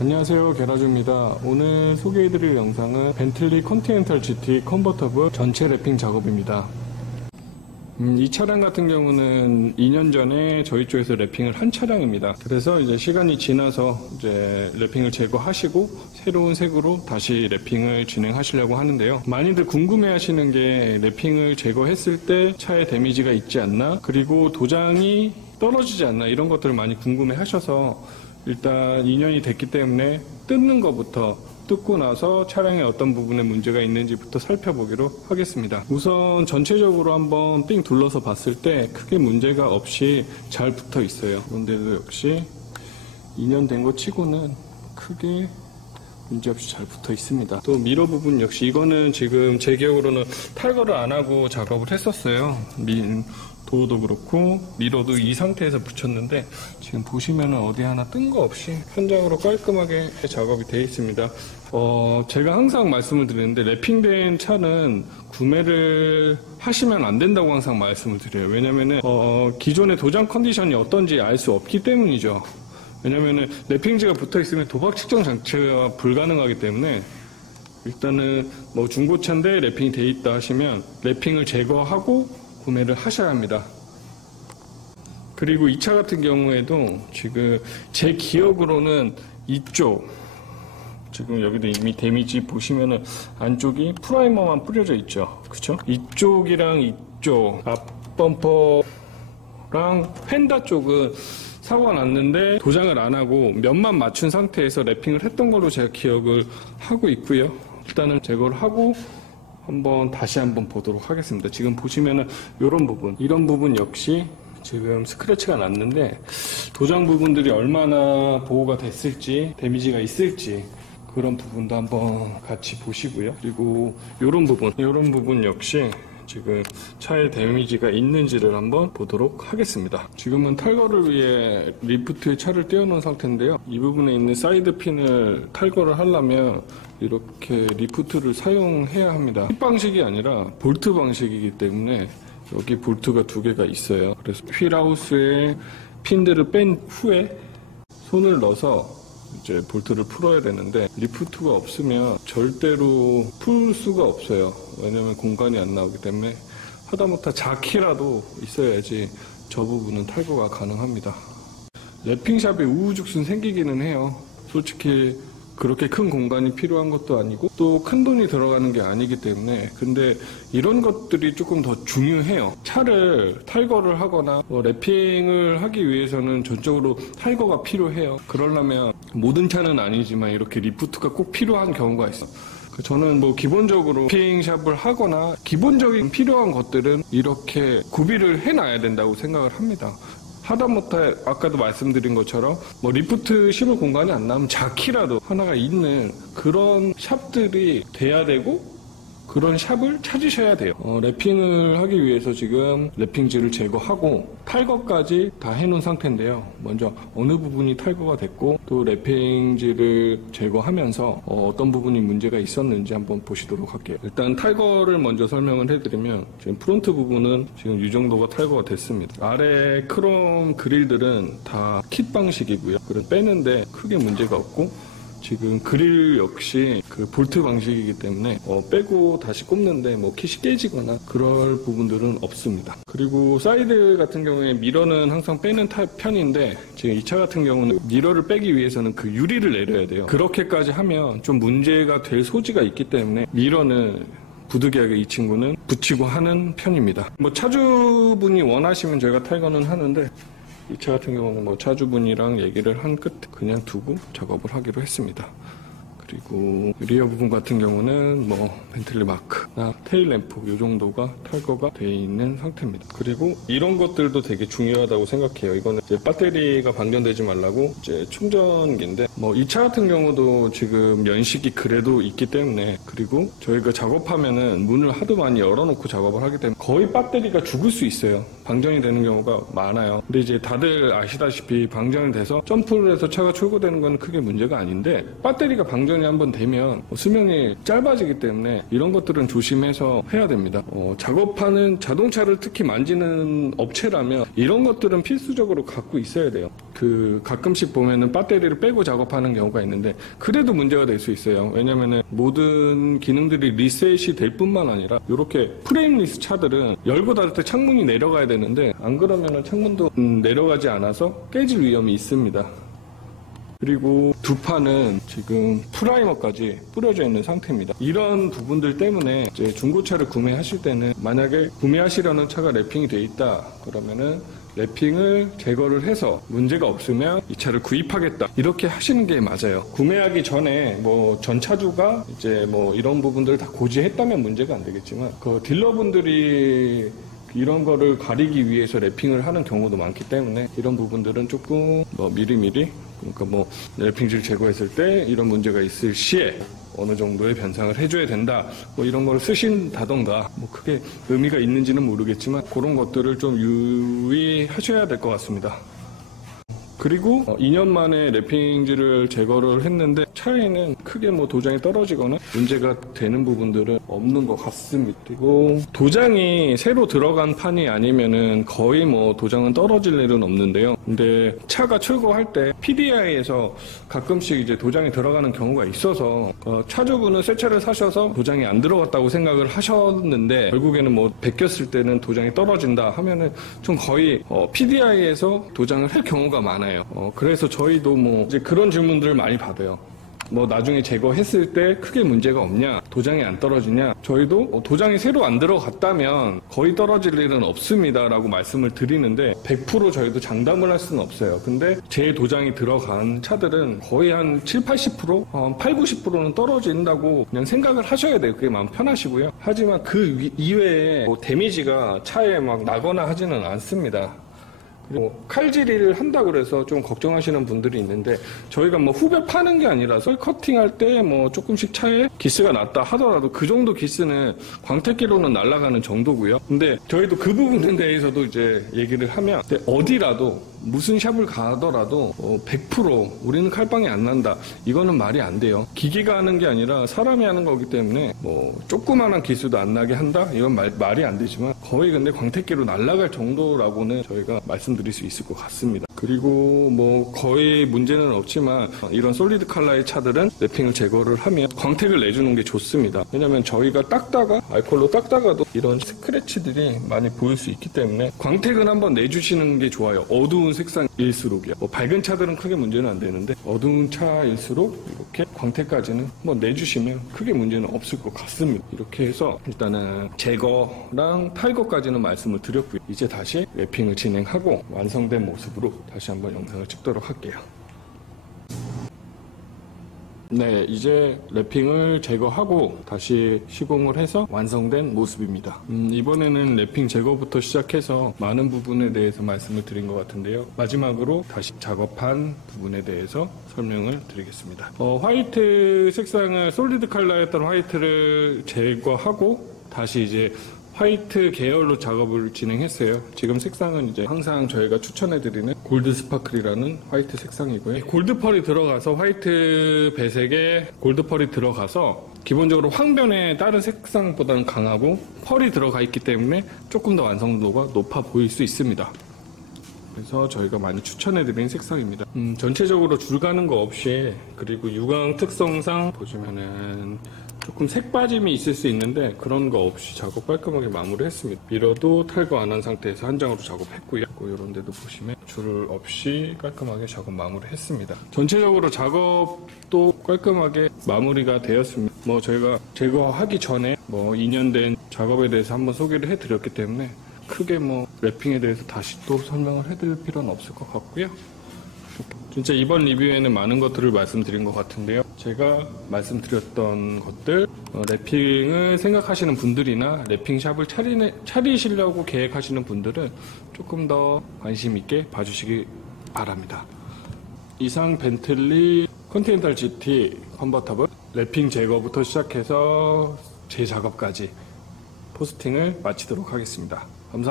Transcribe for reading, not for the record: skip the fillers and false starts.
안녕하세요, 게라주입니다. 오늘 소개해드릴 영상은 벤틀리 컨티넨탈 GT 컨버터블 전체 랩핑 작업입니다. 이 차량 같은 경우는 2년 전에 저희 쪽에서 랩핑을 한 차량입니다. 그래서 이제 시간이 지나서 이제 랩핑을 제거하시고 새로운 색으로 다시 랩핑을 진행하시려고 하는데요. 많이들 궁금해하시는 게 랩핑을 제거했을 때 차에 데미지가 있지 않나, 그리고 도장이 떨어지지 않나, 이런 것들을 많이 궁금해하셔서 일단 2년이 됐기 때문에 뜯는 것부터, 뜯고 나서 차량에 어떤 부분에 문제가 있는지부터 살펴보기로 하겠습니다. 우선 전체적으로 한번 삥 둘러서 봤을 때 크게 문제가 없이 잘 붙어 있어요. 그런데도 역시 2년 된 거 치고는 크게 문제없이 잘 붙어 있습니다. 또 미러 부분 역시 이거는 지금 제 기억으로는 탈거를 안 하고 작업을 했었어요. 도어도 그렇고 미러도 이 상태에서 붙였는데 지금 보시면은 어디 하나 뜬 거 없이 현장으로 깔끔하게 작업이 되어 있습니다. 제가 항상 말씀을 드리는데 랩핑된 차는 구매를 하시면 안 된다고 항상 말씀을 드려요. 왜냐면은 기존의 도장 컨디션이 어떤지 알 수 없기 때문이죠. 왜냐면은 랩핑지가 붙어 있으면 도박 측정 장치가 불가능하기 때문에 일단은 뭐 중고차인데 랩핑이 돼 있다 하시면 랩핑을 제거하고 구매를 하셔야 합니다. 그리고 이 차 같은 경우에도 지금 제 기억으로는 이쪽, 지금 여기도 이미 데미지 보시면은 안쪽이 프라이머만 뿌려져 있죠. 그쵸? 이쪽이랑 이쪽 앞 범퍼랑 펜다 쪽은 사고가 났는데 도장을 안 하고 면만 맞춘 상태에서 랩핑을 했던 걸로 제가 기억을 하고 있고요. 일단은 제거를 하고 다시 한번 보도록 하겠습니다. 지금 보시면은 이런 부분 역시 지금 스크래치가 났는데 도장 부분들이 얼마나 보호가 됐을지, 데미지가 있을지 그런 부분도 한번 같이 보시고요. 그리고 이런 부분 역시 지금 차에 데미지가 있는지를 한번 보도록 하겠습니다. 지금은 탈거를 위해 리프트에 차를 띄워놓은 상태인데요. 이 부분에 있는 사이드 핀을 탈거를 하려면 이렇게 리프트를 사용해야 합니다. 힙 방식이 아니라 볼트 방식이기 때문에 여기 볼트가 2개가 있어요. 그래서 휠하우스에 핀들을 뺀 후에 손을 넣어서 이제 볼트를 풀어야 되는데 리프트가 없으면 절대로 풀 수가 없어요. 왜냐면 공간이 안 나오기 때문에 하다못해 자키라도 있어야지 저 부분은 탈거가 가능합니다. 랩핑샵에 우후죽순 생기기는 해요. 솔직히 그렇게 큰 공간이 필요한 것도 아니고 또 큰 돈이 들어가는 게 아니기 때문에, 근데 이런 것들이 조금 더 중요해요. 차를 탈거를 하거나 랩핑을 하기 위해서는 전적으로 탈거가 필요해요. 그러려면 모든 차는 아니지만 이렇게 리프트가 꼭 필요한 경우가 있어요. 저는 뭐 기본적으로 랩핑샵을 하거나 기본적인 필요한 것들은 이렇게 구비를 해놔야 된다고 생각을 합니다. 하다못해 아까도 말씀드린 것처럼 뭐 리프트 심을 공간이 안 나면 자키라도 하나가 있는 그런 샵들이 돼야 되고 그런 샵을 찾으셔야 돼요. 랩핑을 하기 위해서 지금 랩핑지를 제거하고 탈거까지 다 해놓은 상태인데요. 먼저 어느 부분이 탈거가 됐고 또 랩핑지를 제거하면서 어떤 부분이 문제가 있었는지 한번 보시도록 할게요. 일단 탈거를 먼저 설명을 해드리면 지금 프론트 부분은 지금 이 정도가 탈거가 됐습니다. 아래 크롬 그릴들은 다 킷 방식이고요. 그래서 빼는데 크게 문제가 없고, 지금 그릴 역시 그 볼트 방식이기 때문에 빼고 다시 꼽는데 뭐 킷이 깨지거나 그럴 부분들은 없습니다. 그리고 사이드 같은 경우에 미러는 항상 빼는 편인데 지금 이 차 같은 경우는 미러를 빼기 위해서는 그 유리를 내려야 돼요. 그렇게까지 하면 좀 문제가 될 소지가 있기 때문에 미러는 부득이하게 이 친구는 붙이고 하는 편입니다. 뭐 차주분이 원하시면 저희가 탈거는 하는데 이 차 같은 경우는 뭐 차주분이랑 얘기를 한 끝에 그냥 두고 작업을 하기로 했습니다. 그리고 리어 부분 같은 경우는 뭐 벤틀리 마크나 테일 램프 이 정도가 탈거가 되어 있는 상태입니다. 그리고 이런 것들도 되게 중요하다고 생각해요. 이거는 이제 배터리가 방전되지 말라고 이제 충전기인데 뭐 이 차 같은 경우도 지금 연식이 그래도 있기 때문에, 그리고 저희가 작업하면은 문을 하도 많이 열어놓고 작업을 하기 때문에 거의 배터리가 죽을 수 있어요. 방전이 되는 경우가 많아요. 근데 이제 다들 아시다시피 방전이 돼서 점프를 해서 차가 출고되는 건 크게 문제가 아닌데 배터리가 방전이 한번 되면 수명이 짧아지기 때문에 이런 것들은 조심해서 해야 됩니다. 작업하는 자동차를 특히 만지는 업체라면 이런 것들은 필수적으로 갖고 있어야 돼요. 가끔씩 보면은 배터리를 빼고 작업하는 경우가 있는데 그래도 문제가 될 수 있어요. 왜냐면은 모든 기능들이 리셋이 될 뿐만 아니라 이렇게 프레임리스 차들은 열고 닫을 때 창문이 내려가야 되는데 안 그러면은 창문도 내려가지 않아서 깨질 위험이 있습니다. 그리고 두 판은 지금 프라이머까지 뿌려져 있는 상태입니다. 이런 부분들 때문에 이제 중고차를 구매하실 때는 만약에 구매하시려는 차가 랩핑이 돼 있다 그러면은 랩핑을 제거를 해서 문제가 없으면 이 차를 구입하겠다 이렇게 하시는 게 맞아요. 구매하기 전에 뭐 전차주가 이제 뭐 이런 부분들을 다 고지했다면 문제가 안 되겠지만 그 딜러분들이 이런 거를 가리기 위해서 랩핑을 하는 경우도 많기 때문에 이런 부분들은 조금 뭐 미리미리 그러니까 뭐 랩핑지를 제거했을 때 이런 문제가 있을 시에 어느 정도의 변상을 해줘야 된다 뭐 이런 걸 쓰신다던가 뭐 크게 의미가 있는지는 모르겠지만 그런 것들을 좀 유의하셔야 될 것 같습니다. 그리고 2년 만에 랩핑지를 제거를 했는데 차에는 크게 뭐 도장이 떨어지거나 문제가 되는 부분들은 없는 것 같습니다. 그리고 도장이 새로 들어간 판이 아니면은 거의 뭐 도장은 떨어질 일은 없는데요. 근데 차가 출고할 때 PDI에서 가끔씩 이제 도장이 들어가는 경우가 있어서 차주분은 새 차를 사셔서 도장이 안 들어갔다고 생각을 하셨는데 결국에는 뭐 베꼈을 때는 도장이 떨어진다 하면은 좀 거의 PDI에서 도장을 할 경우가 많아요. 그래서 저희도 뭐 이제 그런 질문들을 많이 받아요. 뭐 나중에 제거했을 때 크게 문제가 없냐, 도장이 안 떨어지냐. 저희도 도장이 새로 안 들어갔다면 거의 떨어질 일은 없습니다 라고 말씀을 드리는데 100% 저희도 장담을 할 수는 없어요. 근데 제 도장이 들어간 차들은 거의 한 7, 80%, 8, 90%는 떨어진다고 그냥 생각을 하셔야 돼요. 그게 마음 편하시고요. 하지만 그 이외에 뭐 데미지가 차에 막 나거나 하지는 않습니다. 그리고 칼질을 한다고 그래서 좀 걱정하시는 분들이 있는데 저희가 뭐 후배 파는 게 아니라서 커팅할 때 뭐 조금씩 차에 기스가 났다 하더라도 그 정도 기스는 광택기로는 날아가는 정도고요. 근데 저희도 그 부분에 대해서도 이제 얘기를 하면 어디라도 무슨 샵을 가더라도 100% 우리는 칼빵이 안 난다. 이거는 말이 안 돼요. 기계가 하는 게 아니라 사람이 하는 거기 때문에 뭐 조그만한 기수도 안 나게 한다? 이건 말이 안 되지만 거의 근데 광택기로 날아갈 정도라고는 저희가 말씀드릴 수 있을 것 같습니다. 그리고 뭐 거의 문제는 없지만 이런 솔리드 컬러의 차들은 랩핑을 제거를 하면 광택을 내주는 게 좋습니다. 왜냐면 저희가 닦다가 알코올로 닦다가도 이런 스크래치들이 많이 보일 수 있기 때문에 광택은 한번 내주시는 게 좋아요. 어두운 색상일수록이요. 뭐 밝은 차들은 크게 문제는 안 되는데 어두운 차일수록 이렇게 광택까지는 한번 내주시면 크게 문제는 없을 것 같습니다. 이렇게 해서 일단은 제거랑 탈거까지는 말씀을 드렸고요. 이제 다시 랩핑을 진행하고 완성된 모습으로 다시 한번 영상을 찍도록 할게요. 네, 이제 랩핑을 제거하고 다시 시공을 해서 완성된 모습입니다. 이번에는 랩핑 제거부터 시작해서 많은 부분에 대해서 말씀을 드린 것 같은데요. 마지막으로 다시 작업한 부분에 대해서 설명을 드리겠습니다. 화이트 색상을 솔리드 컬러였던 화이트를 제거하고 다시 이제 화이트 계열로 작업을 진행했어요. 지금 색상은 이제 항상 저희가 추천해드리는 골드 스파클이라는 화이트 색상이고요. 골드 펄이 들어가서 화이트 배색에 골드 펄이 들어가서 기본적으로 황변의 다른 색상보다는 강하고 펄이 들어가 있기 때문에 조금 더 완성도가 높아 보일 수 있습니다. 그래서 저희가 많이 추천해드리는 색상입니다. 전체적으로 줄 가는 거 없이 그리고 유광 특성상 보시면은 조금 색 빠짐이 있을 수 있는데 그런 거 없이 작업 깔끔하게 마무리했습니다. 미러도 탈거 안 한 상태에서 한 장으로 작업했고요. 이런 데도 보시면 줄 없이 깔끔하게 작업 마무리했습니다. 전체적으로 작업도 깔끔하게 마무리가 되었습니다. 뭐 저희가 제거하기 전에 뭐 2년 된 작업에 대해서 한번 소개를 해드렸기 때문에 크게 뭐 랩핑에 대해서 다시 또 설명을 해드릴 필요는 없을 것 같고요. 진짜 이번 리뷰에는 많은 것들을 말씀드린 것 같은데요. 제가 말씀드렸던 것들, 랩핑을 생각하시는 분들이나 랩핑샵을 차리시려고 계획하시는 분들은 조금 더 관심 있게 봐주시기 바랍니다. 이상 벤틀리 컨티넨탈 GT 컨버터블 랩핑 제거부터 시작해서 재작업까지 포스팅을 마치도록 하겠습니다. 감사합니다.